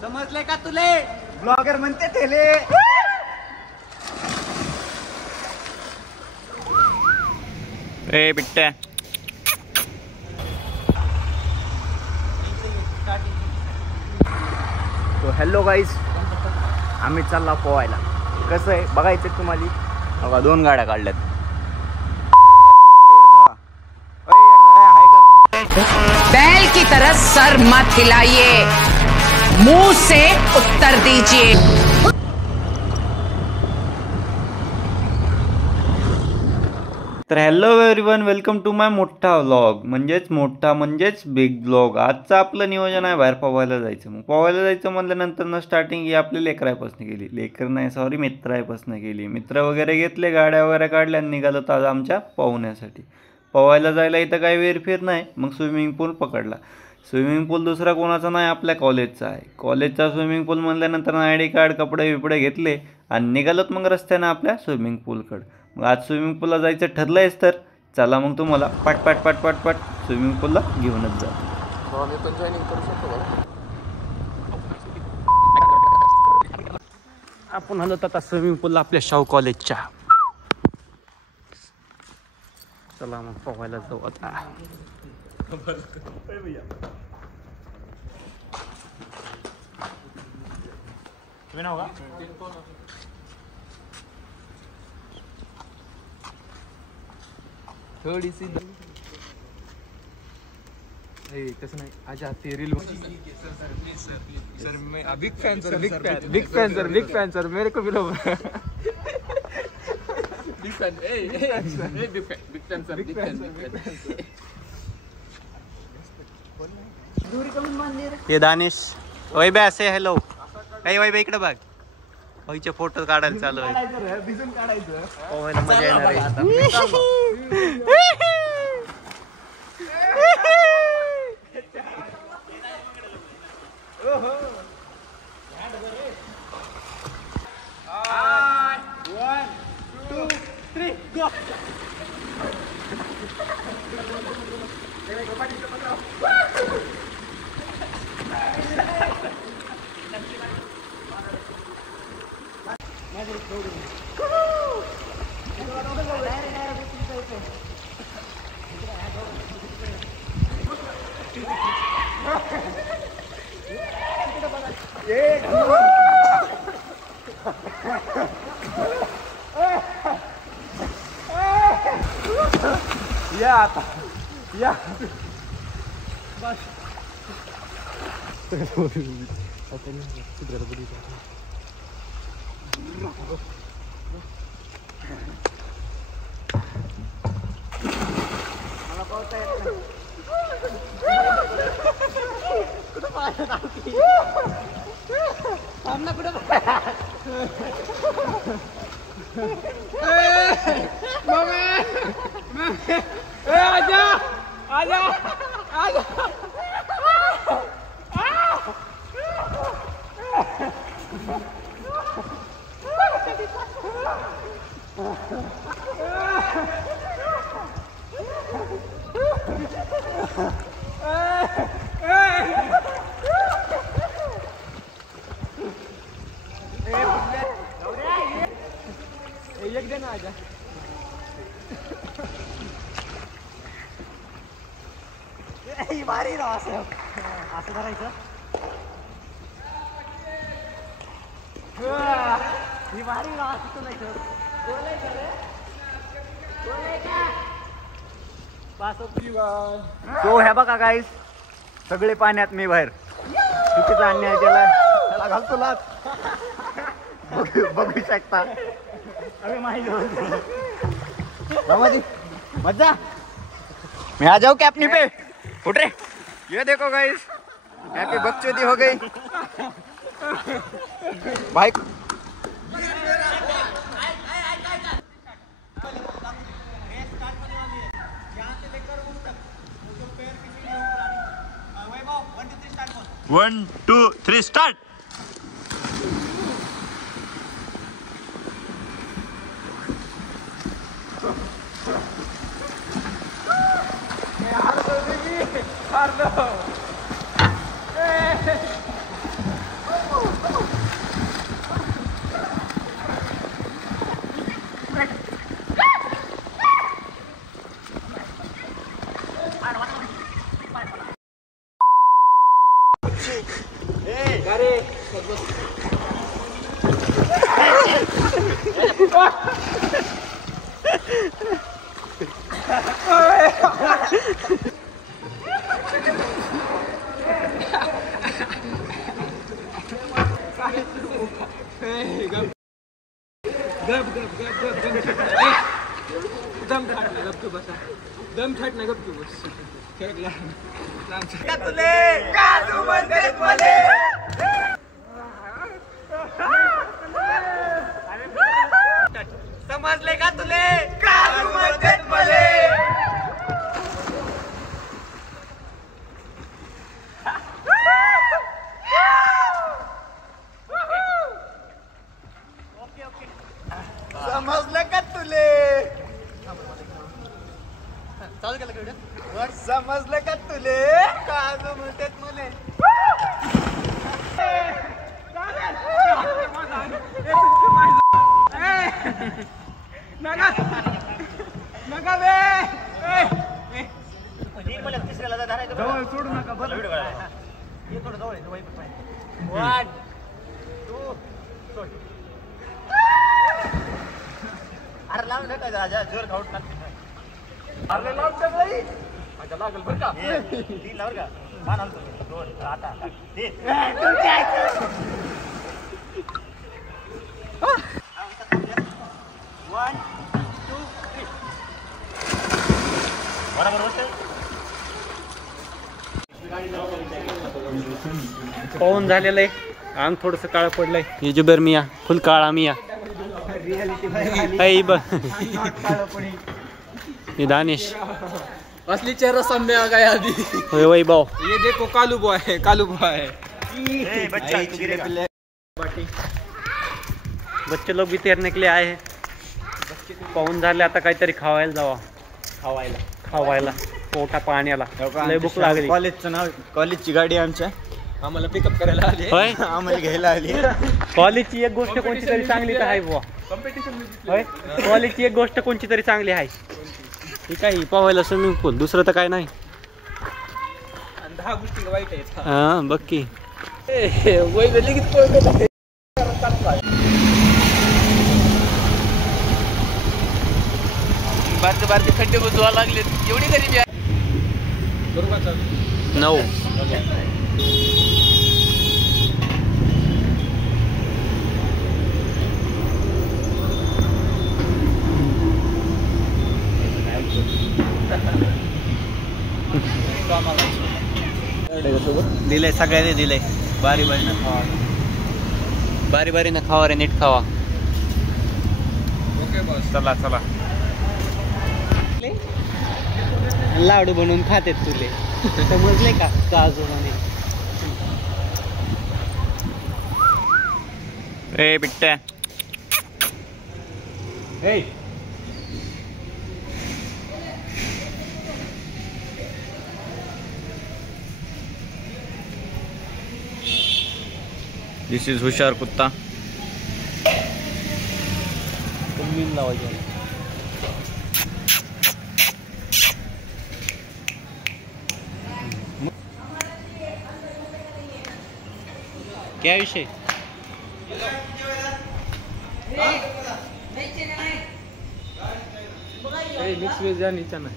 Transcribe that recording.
समजले का तुले? ब्लॉगर म्हणते तेले. ए बिट्ट्या. तो हॅलो गाईज, आम्ही चालला पोहायला. कसं आहे बघायचं तुम्हाला. बघा 2 गाड्या काढल्यात. बैल की तरह सर मत हिलाइए, मुंह से उत्तर दीजिए. तर हॅलो एव्हरीवन, वेलकम टू माय मोठा व्लॉग. म्हणजेच बिग व्लॉग. आजचं आपलं नियोजन आहे बाहेर पोहायला जायचं. मग पोहायला जायचं म्हटल्यानंतर ना स्टार्टिंग ही आपली लेकरापासून केली. मित्रापासून केली. मित्र वगैरे घेतले, गाड्या वगैरे काढल्या, निघालो तर आज आमच्या पोहण्यासाठी. पोहायला जायला इथं काही वेरफेर नाही. मग स्विमिंग पूल पकडला. स्विमिंग पूल दुसरा कोणाचा नाही, आपल्या कॉलेजचा आहे. कॉलेजचा स्विमिंग पूल म्हणल्यानंतर आय.डी कार्ड, कपडे बिपडे घेतले आणि निघालोत मग रस्त्यानं आपल्या स्विमिंग पूलकडं. मग आज स्विमिंग पूलला जायचं ठरलंयच, तर चला मग तुम्हाला पाट स्विमिंग पूलला घेऊनच जा. आपण आलो आता स्विमिंग पूलला आपल्या शाहू कॉलेजच्या. चला मग पोहायला जाऊ आता. थोड़ी सी तसं नाही. आजा ते रील सर मैं बिग फैन सर मेरे को बिलो बिग फैन सर. हे दानिश. वय बे असे हॅलो. काही वय बे इकडे बघ. वहीचे फोटो काढायला चालू आहे. भिजून काढायचं. पोहायला मजा येणार आहे आता. या आता या एक दे ना. आजा भारी राव. असं करायचं. ही भारी राव. असं तो हे बघा गाईस, सगळे पाण्यात, मी बाहेर. चुकीचा अन्याय त्याला घालतो लाच. बघू शकता. अरे माहिती मजा. मैं आ जाऊं क्या अपनी पे. उठ रे. ये देखो गाइस, हैप्पी बकचोदी हो गई भाई. One two three start. दम छाट ना गप बस समजले का तुले काजू म्हणतात मले. समजलं का तुले समजलं का तुले काजू म्हणतात मले. सोडू नका बरं. अरे लावून नका राजा जोर खाऊट अरे लावून टाकलं माझ्या लागल बरं का तीन लावर का मान हलतो दोन आता तीन वन टू थ्री बरोबर होते. पाहून झालेलं आहे. अंग थोडस काळं पडलंय. युजुबर मिया फुल काळा मिया. बघ ये दानिश असली चेहरा सामने आ गया अभी. वैभव ये देखो कालू बॉय है, कालू बॉय है. बच्चे लोग भी तैरने के लिए आए हैं. पाहून झाले आता काहीतरी खावायला जावा. खावायला पोटा पाण्याला लय भूक लागली. कॉलेजचं नाव कॉलेजची गाडी आमच्या आम्हाला पिकअप करायला आले. होय आम्हाला घ्यायला आली. कॉलेजची एक गोष्ट कोणती तरी चांगली तर आहे बुवा. होय कॉलेजची एक गोष्ट कोणती तरी चांगली आहे. ठीक आहे पाहायला स्विमिंग पूल दुसरं तर काय नाही. 10 गोष्टी वाईट आहेत. हा बघ की बारके खड्डे बुजवा लागले. एवढी गरीबी आहे. बरोबर 9 दिले सगळ्यांनी दिले. बारी बारीनं खावा. बारी बारीनं खावा रे नीट खावा. Okay boss. चला चला लाडू बनवून खाते तुले समजले का काजू म्हणे. ए बिट्ट्या दिस इज हुशार कुत्ता. मीन लावायचं. क्या विषय मिक्स वेज या नीचा ना.